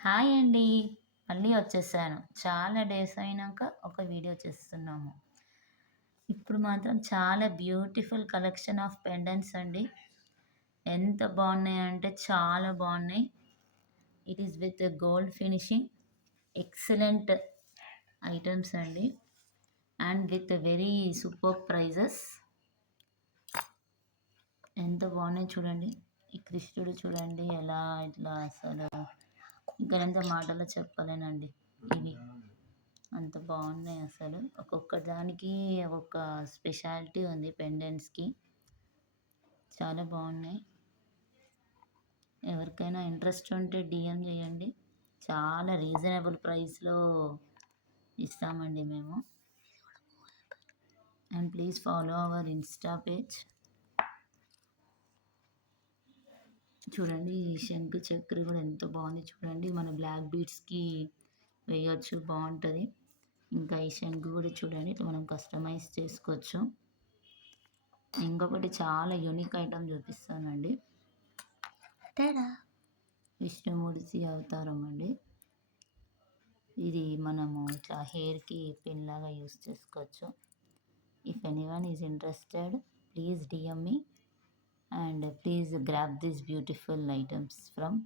Hi అండి. మళ్ళీ వచ్చేసాను. చాలా డేస్ అయినాక ఒక వీడియో చేస్తున్నాము. ఇప్పుడు మాత్రం చాలా బ్యూటిఫుల్ కలెక్షన్ ఆఫ్ పెండెంట్స్ అండి. ఎంత బాగున్నాయంటే చాలా బాగున్నాయి. It is with gold finishing. Excellent items అండి. And with very super prizes. ఎంత బాగున్నాయి చూడండి. ఈ కృష్ణుడు చూడండి ఎలా ఇట్లా అసలు ఇంకా ఎంత మాటల్లో చెప్పలేనండి. ఇవి అంత బాగున్నాయి అసలు. ఒక్కొక్క దానికి ఒక్కొక్క స్పెషాలిటీ ఉంది పెండెంట్స్‌కి. చాలా బాగున్నాయి. ఎవరికైనా ఇంట్రెస్ట్ ఉంటే డీఎం చేయండి. చాలా రీజనబుల్ ప్రైస్‌లో ఇస్తామండి మేము. And please follow our Insta page. చూడండి ఈ శంకు చక్రి కూడా ఎంత బాగుంది చూడండి. మన బ్లాక్ బీడ్స్‌కి వేయొచ్చు బాగుంటది. ఇంకా ఈ శంకు కూడా చూడండి ఇట్లా మనం కస్టమైజ్ చేసుకోవచ్చు. ఇంకొకటి చాలా యూనిక్ ఐటమ్ చూపిస్తానండి. విష్ణుమూర్తి అవతారం అండి. ఇది మనము ఇట్లా హెయిర్‌కి పిన్ లాగా యూస్ చేసుకోవచ్చు. If anyone is interested please DM me and please grab these beautiful items from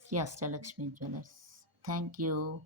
Sri Astalakshmi Jewellers. Thank you.